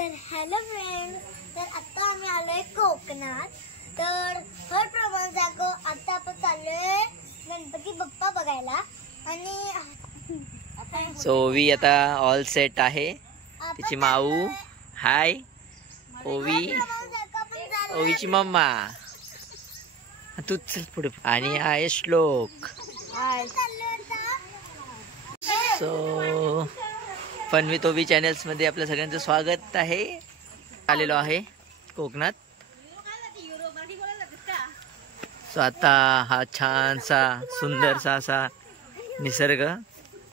तर hello friends, तर आता आम्ही आलोय कोकणात. तर हर प्रमाण जागो आता आपण चाललोय गणपती बाप्पा बघायला. आणि सो ओवी आता ऑल सेट आहे. तिची माऊ हाय. ओवीची मम्मा तू चल पुढे. आणि आहे श्लोक. सो फन विथ ओवी चॅनल्स मध्ये आपल्या सगळ्यांचं स्वागत आहे. आलेलो आहे कोकणात. सो आता हा छानसा सुंदरसा असा निसर्ग,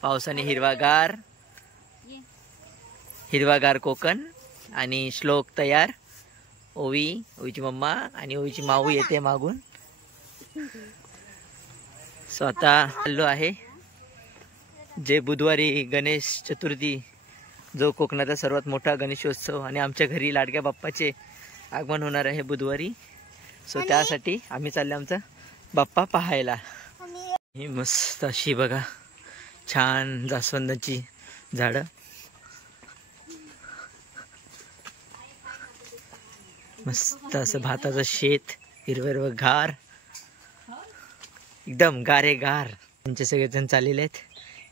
पावसाने हिरवागार कोकण. आणि श्लोक तयार, ओवीची मम्मा आणि ओवीची माऊ येते मागून. सो आता आलो आहे जे बुधवारी गणेश चतुर्थी, जो कोकणाचा सर्वात मोठा गणेशोत्सव आणि आमच्या घरी लाडक्या बाप्पाचे आगमन होणार आहे बुधवारी. सो त्यासाठी आम्ही चालले आमचा बाप्पा पाहायला. ही मस्त अशी बघा छान जास्वंदाची झाडं, मस्त असं भाताचं शेत, हिरवं गार, एकदम गारेगार. त्यांचे सगळेजण चाललेले आहेत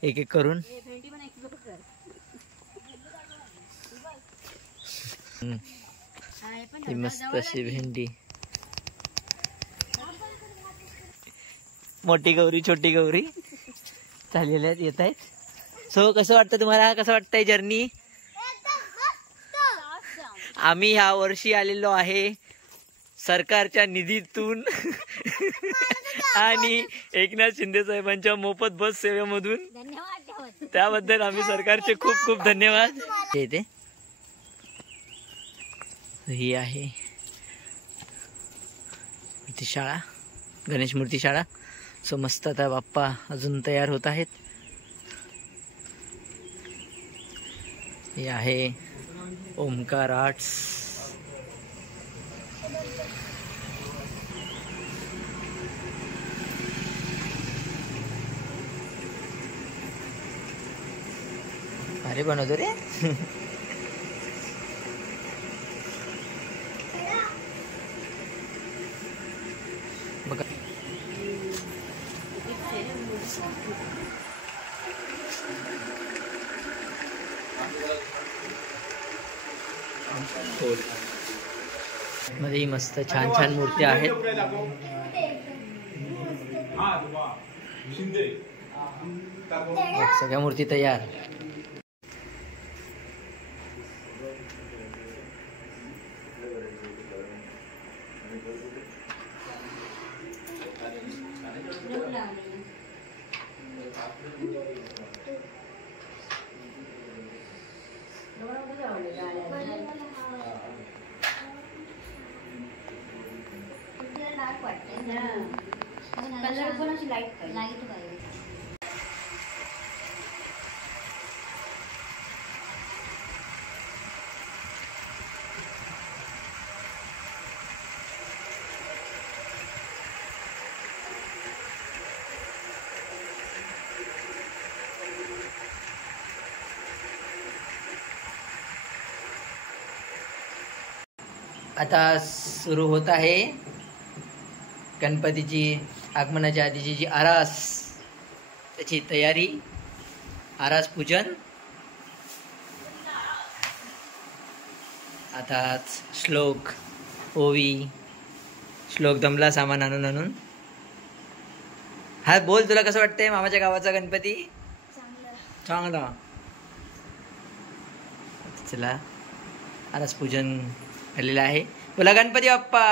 एक एक करून. ही मस्त अशी भेंडी, मोठी गौरी छोटी गौरी चाललेल्या आहेत, येत आहेत. सो कसं वाटतं तुम्हाला, कसं वाटतंय जर्नी? आम्ही ह्या वर्षी आलेलो आहे सरकारच्या निधीतून आणि एकनाथ शिंदे साहेबांच्या मोफत बस सेवेमधून. त्याबद्दल आम्ही सरकारचे खूप खूप धन्यवाद. येते ही आहे मूर्ती शाळा, गणेश मूर्ती शाळा. सो मस्त आता बाप्पा अजून तयार होत आहेत. हे आहे ओमकार आर्ट्स. अरे बनवतो रे. बघा मध्ये मस्त छान छान मूर्त्या आहेत. सगळ्या मूर्ती तयार. आता सुरू होत आहे गणपतीची आगमनाच्या आधीची जी आरास, त्याची तयारी, आरास पूजन. आता श्लोक, श्लोक दमला सामान आणून. हा बोल, तुला कसं वाटतंय मामाच्या गावाचा गणपती? चांगला. चला आरास पूजन झालेलं आहे. बोला गणपती बाप्पा.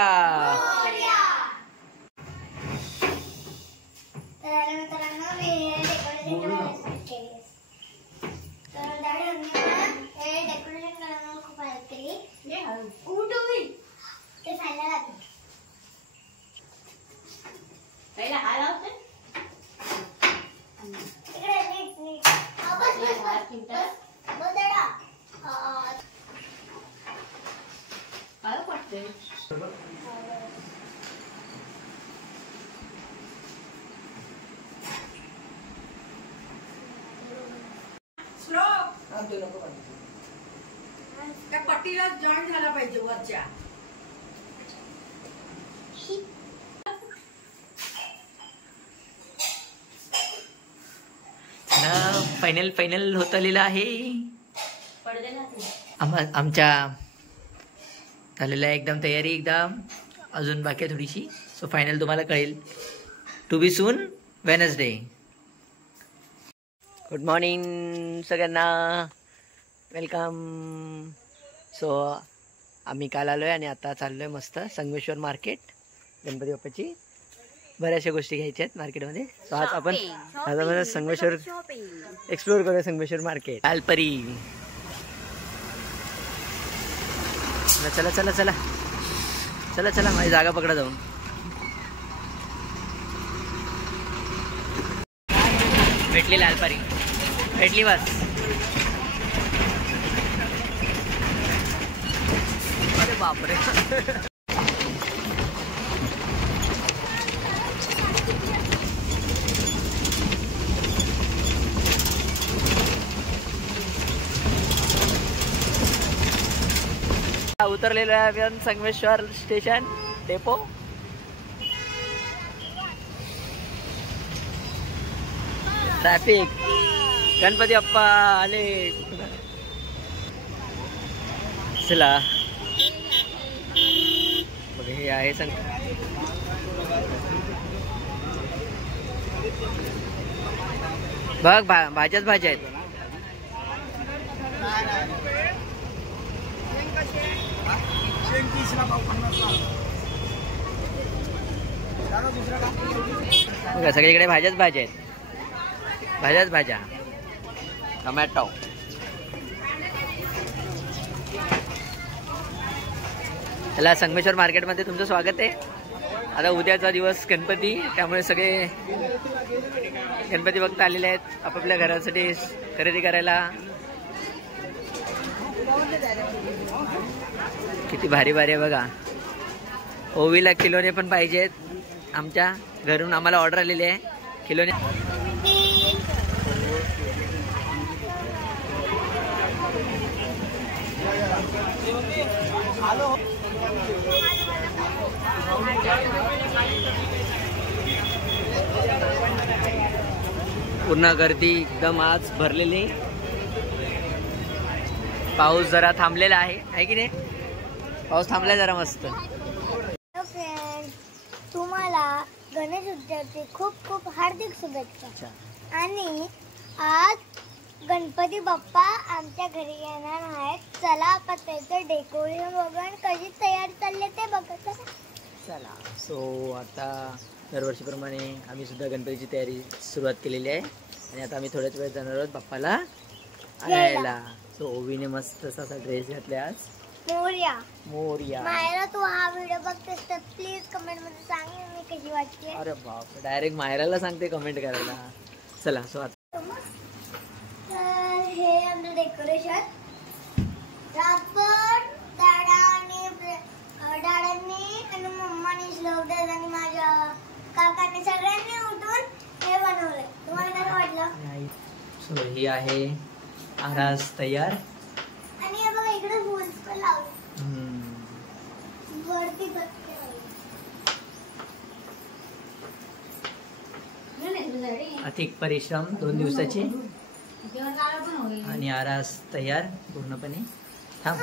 Slow. Kan पार्टीला जॉईन झाला पाहिजे वरच्या. फायनल होत आलेलं आहे. आमच्या झालेलं आहे एकदम तयारी एकदम. अजून बाकी आहे थोडीशी. सो फायनल तुम्हाला कळेल. To be soon Wednesday. Good morning सगळ्यांना. वेलकम. सो आम्ही काल आलो आहे आणि आता चाललो आहे मस्त संगमेश्वर मार्केट. गणपती बाप्पाची बऱ्याचशा गोष्टी घ्यायच्या आहेत मार्केटमध्ये. सो आज आपण संगमेश्वर एक्सप्लोर करूया. संगमेश्वर मार्केट. लालपरी. चला चला चला चला चला माझी जागा पकडा जाऊन. भेटली लालपरी. भेटली बस. अरे बापरे. उतरलेलो आहे आपण Sangameshwar station depot. Traffic. Ganpati Bappa आले. चला बघ हे आहे बघ भाज्याच भाज्या आहेत. बघा सगळीकडे भाज्याच भाज्या आहेत. भाज्याच भाज्या. टोमॅटो. चला संगमेश्वर मार्केटमध्ये तुमचं स्वागत आहे. आता उद्याचा दिवस गणपती, त्यामुळे सगळे गणपती भक्त आलेले आहेत आपापल्या घरासाठी खरेदी करायला. किती भारी भारी आहे बघा. ओवीला किलोने पण पाहिजेत. आमच्या घरून आम्हाला ऑर्डर आलेली आहे किलोने. पूर्ण गर्दी एकदम आज भरलेली. पाऊस जरा थांबलेला आहे की नाही. पाऊस थांबलाय जरा मस्त. फ्रेंड तुम्हाला गणेश उत्सवाची खूप खूप हार्दिक शुभेच्छा. आणि आज गणपती बाप्पा आमच्या घरी येणार आहेत. चला आपण त्याचं डेकोरेशन वगैरे कशी तयारी चालली ते बघत चला. सो आता दरवर्षीप्रमाणे आम्ही सुद्धा गणपतीची तयारी सुरुवात केलेली आहे आणि आता आम्ही थोड्याच वेळ जाणार आहोत बाप्पाला आणायला. सो ओवीने मस्त असा ड्रेस घातलाय आज. मोरया मोरया. मायरा तू हा व्हिडिओ बघतेस तर प्लीज कमेंट मध्ये सांग मी कशी वाटते. अरे बाप डायरेक्ट मायराला सांगते कमेंट करायला. चला सो आता हे आमचं डेकोरेशन. रातभर दादांनी आणि मम्माने श्लोकदास आणि माझ्या काकांनी सगळ्यांनी उठून हे बनवलंय. तुम्हाला कसं वाटलं. सो ही आहे आरास तयार. आणि हे बघा इकडे फुल्स पण लावले. वरती अधिक परिश्रम 2 दिवसाचे आणि आरास तयार पूर्णपणे. थांब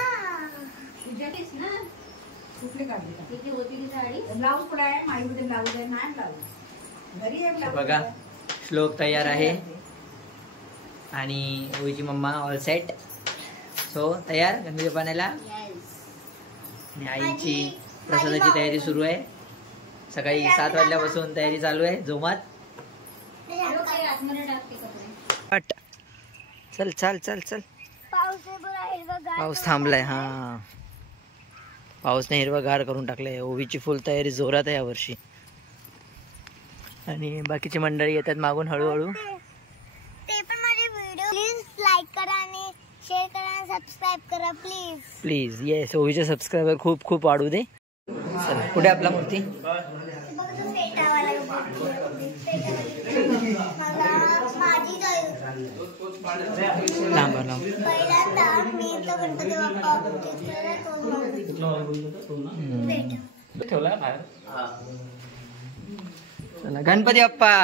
बघा श्लोक तयार आहे आणि ओवीची मम्मा ऑल सेट. सो तयार गणपती बाप्पाला. आणि आईची प्रसादाची तयारी सुरू आहे. सकाळी 7 वाजल्यापासून तयारी चालू आहे जोमात. चल चल चल चल. पाऊस थांबलाय. हा पाऊसने हिरवंगार करून टाकलंय. ओवीची फुल तयारी जोरात आहे यावर्षी. आणि बाकीची मंडळी येतात मागून हळूहळू. ते पण माझे व्हिडिओ प्लीज लाईक करा आणि शेअर करा आणि सबस्क्राईब करा प्लीज प्लीज. येस ओवीचे सबस्क्रायबर खूप खूप वाढू दे. चला कुठे आपला मूर्ती. माझी लांब लांब. पहिल्यांदा मी तो गणपती बाप्पा तिसऱ्याला तोंड ठेवला बाहेर. चला गणपती बाप्पा.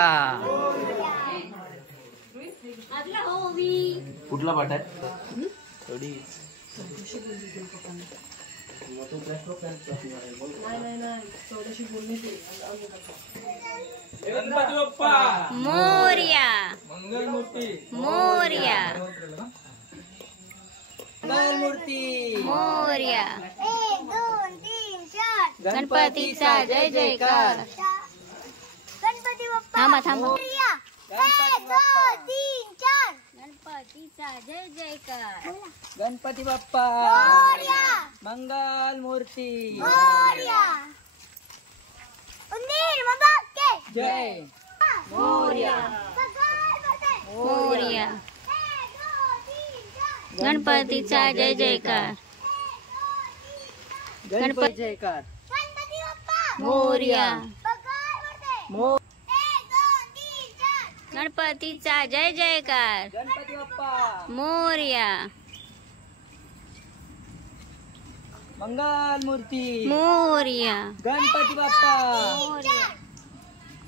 कुठला पाठ आहे थोडी. गणपती बाप्पा मोरया मंगलमूर्ती मोरया मंगलमूर्ती मोरया. 1 2 3 4 गणपतीचा जय जयकार. गणपती बाप्पा थांबा थांबा. मोरया. 1 2 3 4 गणपतीचा जय जयकार. गणपती बाप्पा मोरया मंगलमूर्ती मोरया. उंदीर मबाके जय. मोरया मोरया. 1 2 3 4 गणपतीचा जय जयकार. गणपती जयकार. गणपती बाप्पा मोरया पगार करते. मोर. 1 2 3 4 गणपतीचा जय जयकार. गणपती बाप्पा मोरया मंगलमूर्ती मोरया गणपती बाप्पा. मोरया.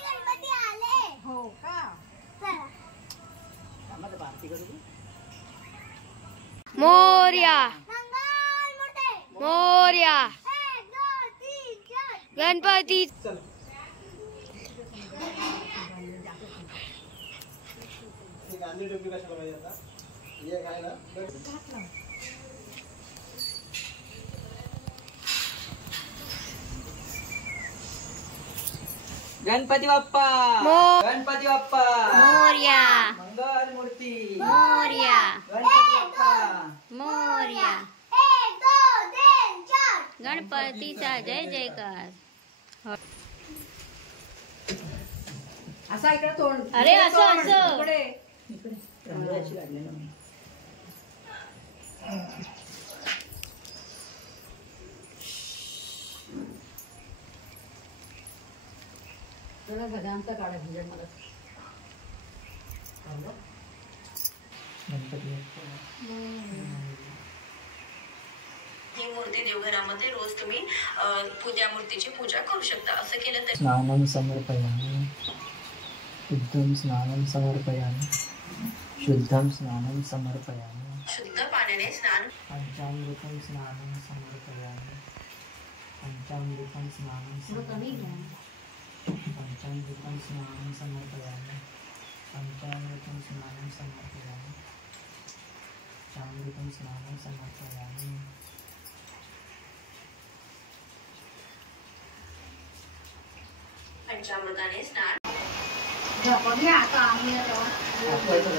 गणपती आले. हो का? चला मोरया मंगलमूर्ती. मोरया. 1 2 3 4 गणपती गणपती बाप्पा मो- गणपती बाप्पा मोरया मंगलमूर्ती मोरया गणपती बाप्पा. मोरया. 1 2 3 4 गणपतीचा जय जयकार. असा इकडे तोंड. अरे, असं, असं. इकडे. चला सगळ्यांचा काढा म्हणजे मला. गणपती बाप्पा. ही मूर्ती देवघरामध्ये रोज तुम्ही पूजा मूर्तीची पूजा करू शकता. असं केलं तर स्नानं समर्पयामि. शुद्धं स्नानं समर्पयामि. शुद्धं स्नानं समर्पयामि. शुद्ध पाण्याने स्नान पंचामृतं स्नानं समर्पयामि. पंचामृतं स्नानं समर्पयामि. पंचामृतं स्नानं समर्पयामि. पंचामृतं स्नानं समर्पयामि. पंचामृतं स्नानं समर्पयामि. पंचामृताने स्नान. झोपवली आता आम्ही आता.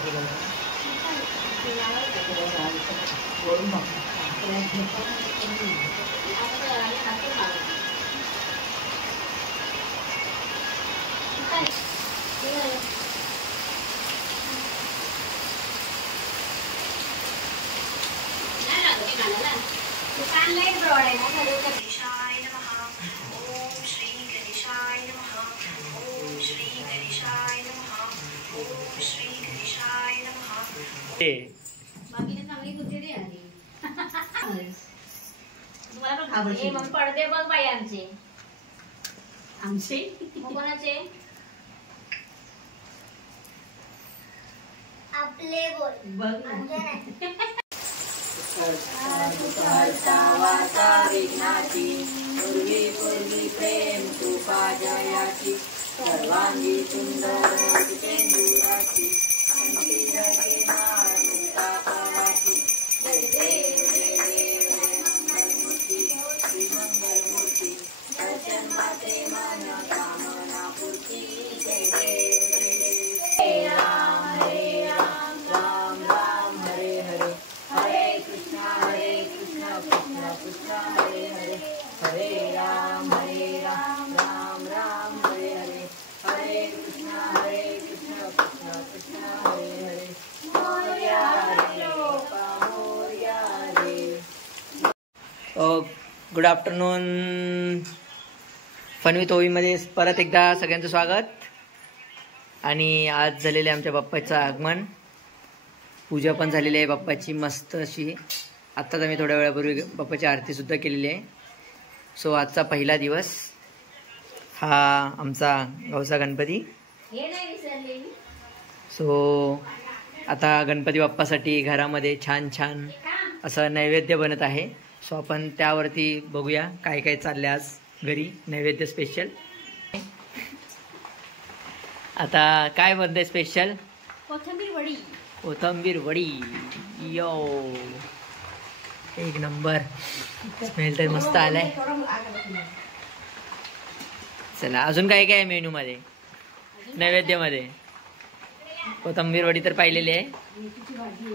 गणेशाय नमः. ओम श्री गणेशाय नमः. ओम श्री गणेशाय नमः. ओम श्री गणेशाय नमः. मग पडदे बघ बाई आमचे. आमचे मग कोणाचे? आपले बोल बघ आमचे नाही. Good afternoon. फन विथ ओवीमध्ये परत एकदा सगळ्यांचं स्वागत. आणि आज झालेले आमच्या बाप्पाचं आगमन. पूजा पण झालेली आहे बाप्पाची मस्त अशी. आत्ताच आम्ही थोड्या वेळापूर्वी बाप्पाची आरती सुद्धा केलेली आहे. सो आजचा पहिला दिवस हा आमचा गावचा गणपती. सो आता गणपती बाप्पासाठी घरामध्ये छान छान असं नैवेद्य बनत आहे. सो आपण त्यावरती बघूया काय काय चालले आज घरी नैवेद्य स्पेशल. आता काय बनतंय स्पेशल? कोथिंबीर वडी. यो एक नंबर. स्मेल तर मस्त आलाय. चला अजून काय काय आहे मेनू मध्ये नैवेद्यामध्ये? कोथिंबीर वडी तर पाहिलेली आहे.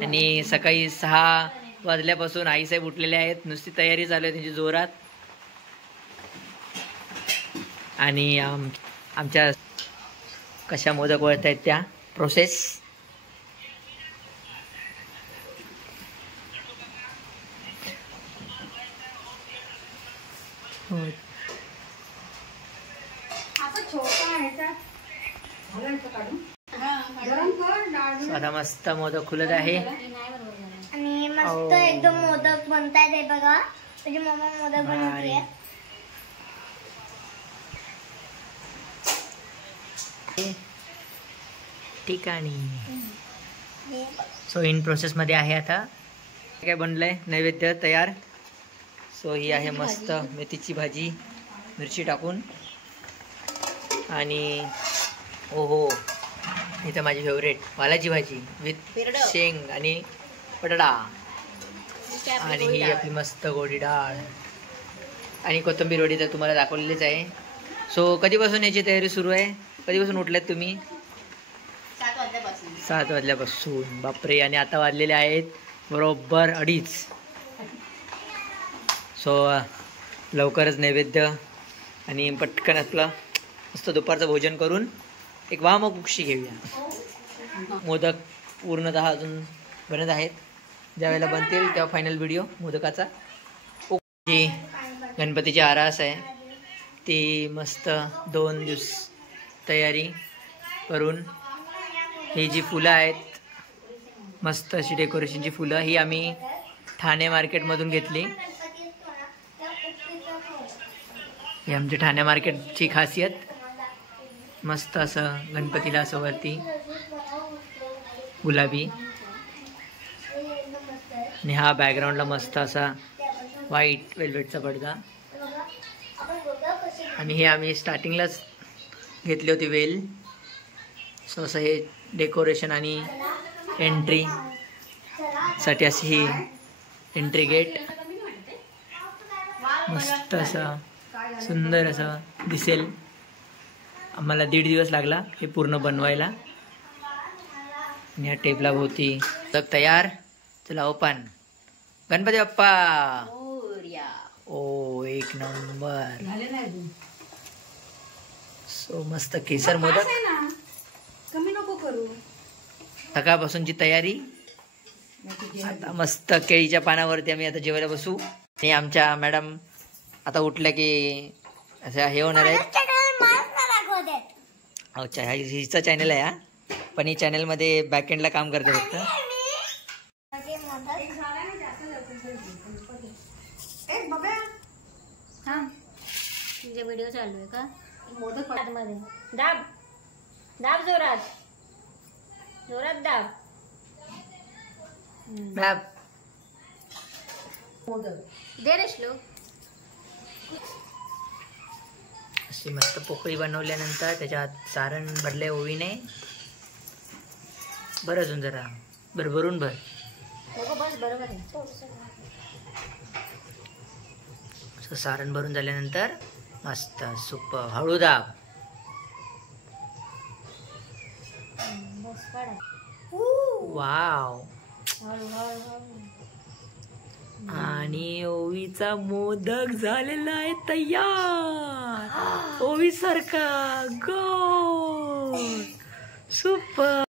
आणि सकाळी 6 वाजल्यापासून आईसाहेब उठलेले आहेत. नुसती तयारी चालू आहे त्यांची जोरात. आणि आमच्या कशा मोदक वळत आहेत त्या प्रोसेस. आता मस्त मोदक खुलत आहे. आणि मस्त एकदम मोदक बनतायत हे बघा. म्हणजे मम्मा मोदक बनवते. ठिकाणी सो इन प्रोसेस मध्ये आहे. आता काय बनलंय नैवेद्य तयार. सो ही आहे मस्त मेथीची भाजी मिरची टाकून. आणि ओहो इथं माझी फेवरेट वालाची भाजी विथ शेंग आणि बटाटा. आणि ही आपली मस्त गोडी डाळ आणि कोथिंबीर वडी तर तुम्हाला दाखवलेलीच आहे. सो कधीपासून याची तयारी सुरू आहे? कधीपासून उठल्यात तुम्ही? 7 वाजल्यापासून. बापरे. आणि आता वाजलेले आहेत बरोबर 2:30. सो लवकरच नैवेद्य आणि पटकन आपलं मस्त दुपारचं भोजन करून एक वामकुक्षी घेऊया. मोदक पूर्णतः अजून बनत आहेत. ज्यावेळेला बनतील तेव्हा फायनल व्हिडिओ मोदकाचा. जी गणपतीची आरास आहे ती मस्त 2 दिवस तयारी करून. ही जी फुलं आहेत मस्त अशी डेकोरेशनची फुलं ही आम्ही ठाणे मार्केटमधून घेतली. ही आमची ठाणे मार्केटची खासियत. मस्त असं गणपतीला असं वरती गुलाबी आणि हा बॅकग्राऊंडला मस्त असा व्हाईट वेल्वेटचा पडदा. आणि हे आम्ही स्टार्टिंगलाच घेतली होती वेल. सो असं हे डेकोरेशन आणि एंट्री साठी अशी ही एंट्री गेट मस्त असं सुंदर असं दिसेल. आम्हाला 1.5 दिवस लागला हे पूर्ण बनवायला. आणि ह्या टेबला भोवती तयार. चला ओपन. गणपती बाप्पा. ओ एक नंबर. सो मस्त केसर मोदक. कमी नको करू. सकाळपासूनची तयारी. आता मस्त केळीच्या पानावरती आम्ही आता जेवायला बसू. आणि आमच्या मॅडम आता उठल्या की असं हे होणार आहेत. अच्छा हिचा चॅनल आहे हा. पण ही चॅनलमध्ये बॅकएंडला काम करते फक्त. तुझे व्हिडिओ चालू आहे का? मोदक मध्ये दाब दाब जोरात जोरात दाब. दे रे श्लोक. अशी मस्त पोकळी बनवल्यानंतर त्याच्यात सारण भरले ओवीने. बरं अजून जरा भरभरून भर. बस बरोबर आहे. सारण भरून झाल्यानंतर मस्त सुप हळू दाब. वाव. आणि ओवीचा मोदक झालेला आहे तयार. ओवी सारखा गो सुपर.